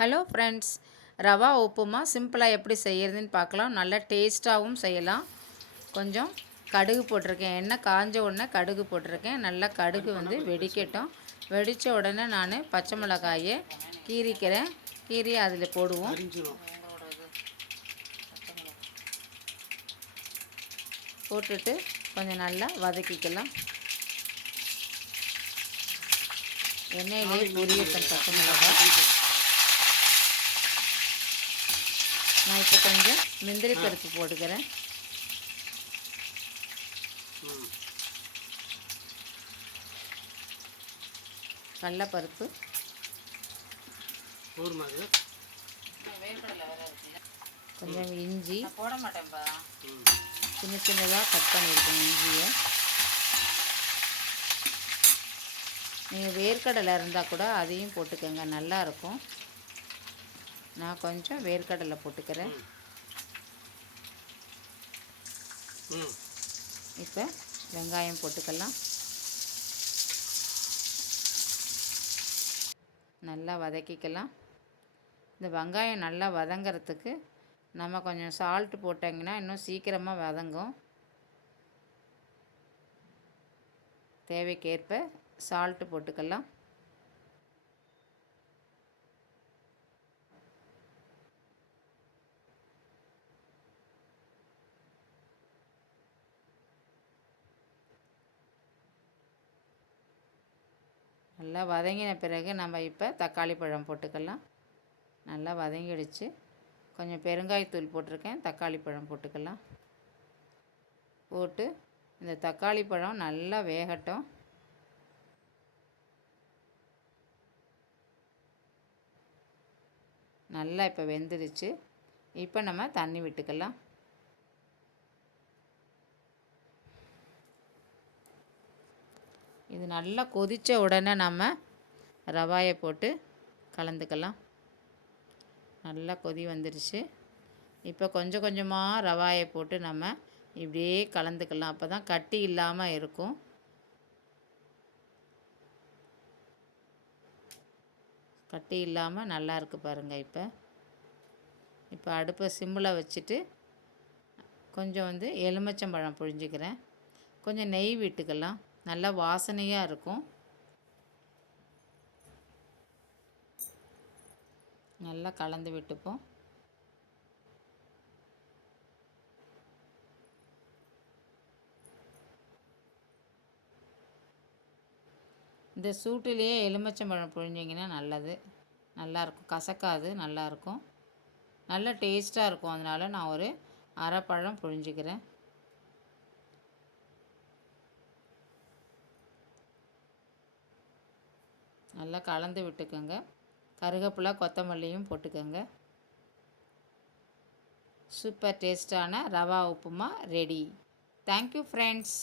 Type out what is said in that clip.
Hello friends, rava upma சிம்பிளாக எப்படி செய்கிறதுன்னு பார்க்கலாம். நல்லா டேஸ்ட்டாகவும் செய்யலாம். கொஞ்சம் கடுகு போட்டிருக்கேன், எண்ணெய் காஞ்ச உடனே கடுகு போட்டிருக்கேன். நல்லா கடுகு வெடிக்கட்டும். வெடித்த உடனே நான் பச்சை மிளகாயை கீறிக்கிறேன். கீறி அதில் போடுவோம். போட்டுட்டு கொஞ்சம் நல்லா வதக்கிக்கலாம். எண்ணெயிலே பொரியட்டும் பச்சை மிளகாய். நான் இப்போ கொஞ்சம் முந்திரி பருப்பு போட்டுக்கிறேன். கடலைப்பருப்பு, கொஞ்சம் இஞ்சி போட மாட்டேன்ப்பா, சின்ன சின்னதாக கட் பண்ணியிருக்கேன் இஞ்சியை. நீங்கள் வேர்க்கடலை இருந்தால் கூட அதையும் போட்டுக்கோங்க, நல்லாயிருக்கும். நான் கொஞ்சம் வேர்க்கடலை போட்டுக்கிறேன். இப்போ வெங்காயம் போட்டுக்கலாம். நல்லா வதக்கிக்கலாம். இந்த வெங்காயம் நல்லா வதங்கிறதுக்கு நம்ம கொஞ்சம் சால்ட்டு போட்டிங்கன்னா இன்னும் சீக்கிரமாக வதங்கும். தேவைக்கேற்ப சால்ட்டு போட்டுக்கலாம். நல்லா வதங்கின பிறகு நம்ம இப்போ தக்காளி பழம் போட்டுக்கலாம். நல்லா வதங்கிடுச்சு. கொஞ்சம் பெருங்காயத்தூள் போட்டிருக்கேன், தக்காளி பழம் போட்டுக்கலாம். போட்டு இந்த தக்காளி பழம் நல்லா வேகட்டும். நல்லா இப்போ வெந்துடுச்சு. இப்போ நம்ம தண்ணி விட்டுக்கலாம். இது நல்லா கொதித்த உடனே நம்ம ரவாயை போட்டு கலந்துக்கலாம். நல்லா கொதி வந்துடுச்சு. இப்போ கொஞ்சம் கொஞ்சமாக ரவாயை போட்டு நம்ம இப்படியே கலந்துக்கலாம். அப்போ தான் கட்டி இல்லாமல் இருக்கும். கட்டி இல்லாமல் நல்லா இருக்குது பாருங்கள். இப்போ அடுப்பை சிம்மில் வச்சுட்டு கொஞ்சம் எலுமிச்சம்பழம் புழிஞ்சிக்கிறேன். கொஞ்சம் நெய் விட்டுக்கலாம், நல்லா வாசனையாக இருக்கும். நல்லா கலந்து விட்டுப்போம். இந்த சூட்டிலேயே எலுமிச்சம்பழம் புழிஞ்சிங்கன்னா நல்லது, நல்லாயிருக்கும், கசக்காது, நல்லாயிருக்கும், நல்ல டேஸ்ட்டாக இருக்கும். அதனால் நான் ஒரு அரை பழம் புழிஞ்சிக்கிறேன். நல்லா கலந்து விட்டுக்கோங்க. கருவேப்பிலை, கொத்தமல்லியும் போட்டுக்கோங்க. சூப்பர் டேஸ்டான rava upma ready. Thank you friends.